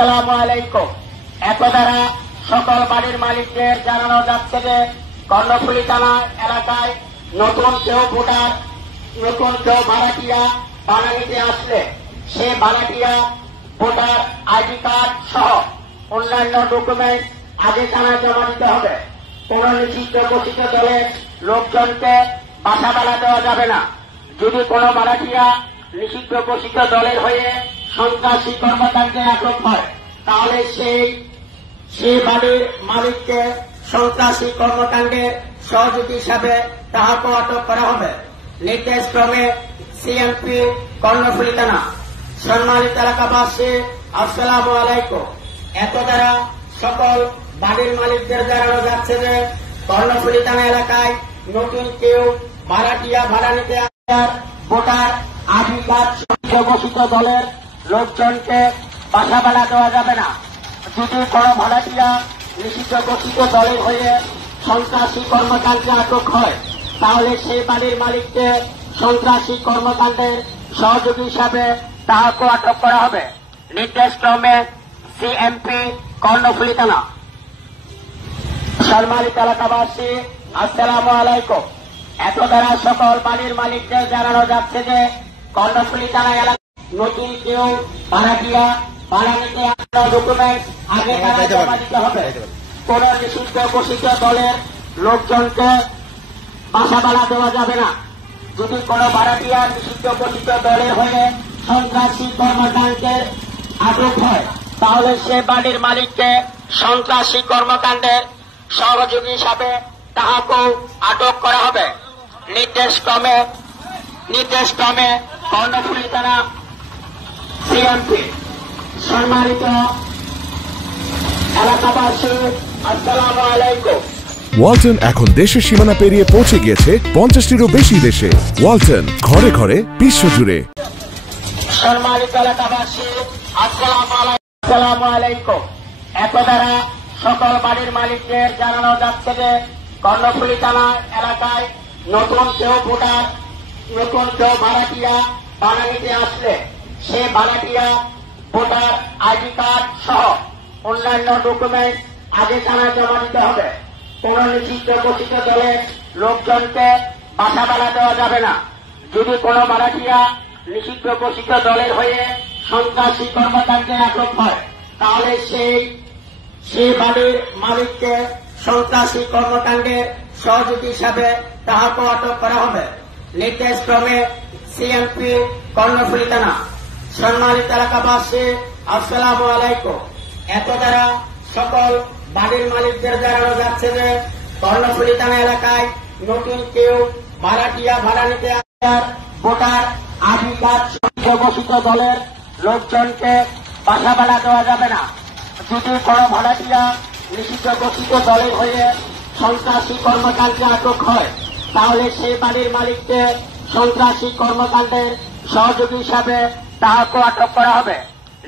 আসসালামু আলাইকুম। এত দ্বারা সকল বাড়ির মালিকদের জানানো যাচ্ছে যে কর্ণফুলী থানা এলাকায় নতুন কেউ ভোটার, নতুন কেউ ভাড়াটিয়া ভাড়া নিতে আসলে সে ভাড়াটিয়া ভোটার আইডি কার্ড সহ অন্যান্য ডকুমেন্ট আগে থানায় জমা দিতে হবে। কোন নিষিদ্ধ ঘোষিত দলের লোকজনকে বাসা ভাড়া দেওয়া যাবে না। যদি কোনো ভাড়াটিয়া নিষিদ্ধ ঘোষিত দলের হয়ে সন্ত্রাসী কর্মকাণ্ডে আটক হয় তাহলে সেই বাড়ির মালিককে সন্ত্রাসী কর্মকাণ্ডের সহযোগী হিসাবে তাহাকে আটক করা হবে। নির্দেশক্রমে সিএমপি কর্ণফুলী থানা। সম্মানিত এলাকাবাসী, আসসালামু আলাইকুম। এত দ্বারা সকল বাড়ির মালিকদের জানানো যাচ্ছে যে কর্ণফুলী থানা এলাকায় নতুন কেউ ভাড়াটিয়া ভাড়া নিতে ভোটার আইডি কার্ড ঘোষিত দলের লোকজনকে বাসা ভাড়া দেওয়া যাবে না। যদি কোনো ভাড়াটিয়া নিষিদ্ধ ঘোষিত দলের হয়ে সন্ত্রাসী কর্মকাণ্ডে আটক হয় তাহলে সেই বাড়ির মালিককে সন্ত্রাসী কর্মকাণ্ডের সহযোগী হিসাবে তাহাকে আটক করা হবে। নির্দেশক্রমে সিএমপি কর্ণফুলী থানা। সম্মানিত এলাকাবাসী, আসসালামু আলাইকুম। এত দ্বারা সকল বাড়ির মালিকদের জানানো যাচ্ছে যে কর্ণফুলী থানা এলাকায় নতুন কেউ ভাড়াটিয়া ভাড়া নিতে ডকুমেন্ট আগে জমা দিতে হবে। কোন নিষিদ্ধ ঘোষিত দলের লোকজনকে বাসা ভাড়া দেওয়া যাবে না। যদি কোনো ভাড়াটিয়া নিষিদ্ধ ঘোষিত দলের হয়ে সন্ত্রাসী কর্মকাণ্ডের আটক হয় তাহলে সে বাড়ির মালিককে সন্ত্রাসী কর্মকাণ্ডের সহযোগী হিসাবে তাহাকেও আটক করা হবে। নির্দেশক্রমে কর্ণফুলী থানা সিএমপি। সম্মানিত এলাকাবাসী, আসসালামু আলাইকুম। ওয়ালটন এখন দেশের সীমানা পেরিয়ে পৌঁছে গিয়েছে 50টিরও বেশি দেশে। ওয়ালটন, ঘরে ঘরে বিশ্বজুড়ে। সম্মানিত এলাকাবাসী, আসসালামু আলাইকুম। এত দ্বারা সকল বাড়ির মালিকদের জানানো যাচ্ছে যে কর্ণফুলী থানা এলাকায় নতুন কেউ ভোটার, নতুন কেউ ভাড়াটিয়া ভাড়া নিতে আসলে সে ভাড়াটিয়া ভোটার আইডি কার্ড সহ অন্যান্য ডকুমেন্ট আগে থানায় জমা দিতে হবে। কোন নিষিদ্ধ ঘোষিত দলের লোকজনকে বাসা ভাড়া দেওয়া যাবে না। যদি কোনো ভাড়াটিয়া নিষিদ্ধ ঘোষিত দলের হয়ে সন্ত্রাসী কর্মকাণ্ডে আটক হয় তাহলে সেই বাড়ির মালিককে সন্ত্রাসী কর্মকাণ্ডের সহযোগী হিসাবে তাহাকে আটক করা হবে। নির্দেশক্রমে সিএমপি কর্ণফুলী থানা। সম্মানিত এলাকাবাসী, আসসালামু আলাইকুম। এত দ্বারা সকল বাড়ির মালিকদের জানানো যাচ্ছে যে কর্ণফুলী থানা এলাকায় নতুন কেউ ভাড়াটিয়া ভাড়া নিতে ভোটার আইডি কার্ড ঘোষিত দলের লোকজনকে বাসা ভাড়া দেওয়া যাবে না। যদি কোনো ভাড়াটিয়া নিষিদ্ধ ঘোষিত দলের হয়ে সন্ত্রাসী কর্মকাণ্ডে আটক হয় তাহলে সেই বাড়ির মালিককে সন্ত্রাসী কর্মকাণ্ডের সহযোগী হিসাবে তাহাকে আটক করা হবে।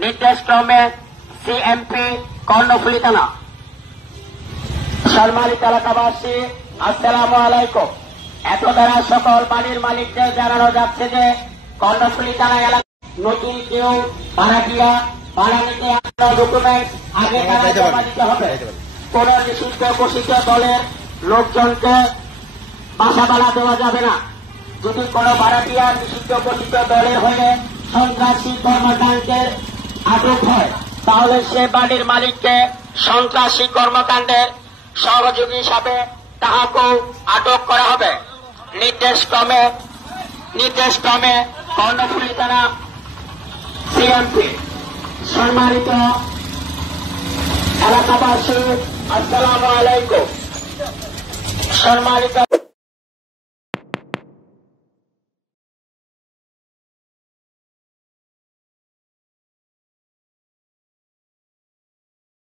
নির্দেশক্রমে সিএমপি কর্ণফুলী থানা। সম্মানিত এলাকাবাসী, আসসালামু আলাইকুম। এত দ্বারা সকল বাড়ির মালিকদের জানানো যাচ্ছে যে কর্ণফুলী থানা এলাকায় নতুন কেউ ভাড়াটিয়া ভাড়া নিতে ডকুমেন্ট আগে থানায় জমা দিতে হবে। কোন নিষিদ্ধ ঘোষিত দলের লোকজনকে বাসা ভাড়া দেওয়া যাবে না। যদি কোনো ভাড়াটিয়া নিষিদ্ধ ঘোষিত দলের হয়ে সন্ত্রাসী কর্মকাণ্ডের আটক হয় তাহলে সে বাড়ির মালিককে সন্ত্রাসী কর্মকাণ্ডের সহযোগী হিসাবে তাহাকেও আটক করা হবে। নির্দেশক্রমে কর্ণফুলী থানা সিএমপি। সম্মানিত এলাকাবাসী, আসসালামু আলাইকুম। সম্মানিত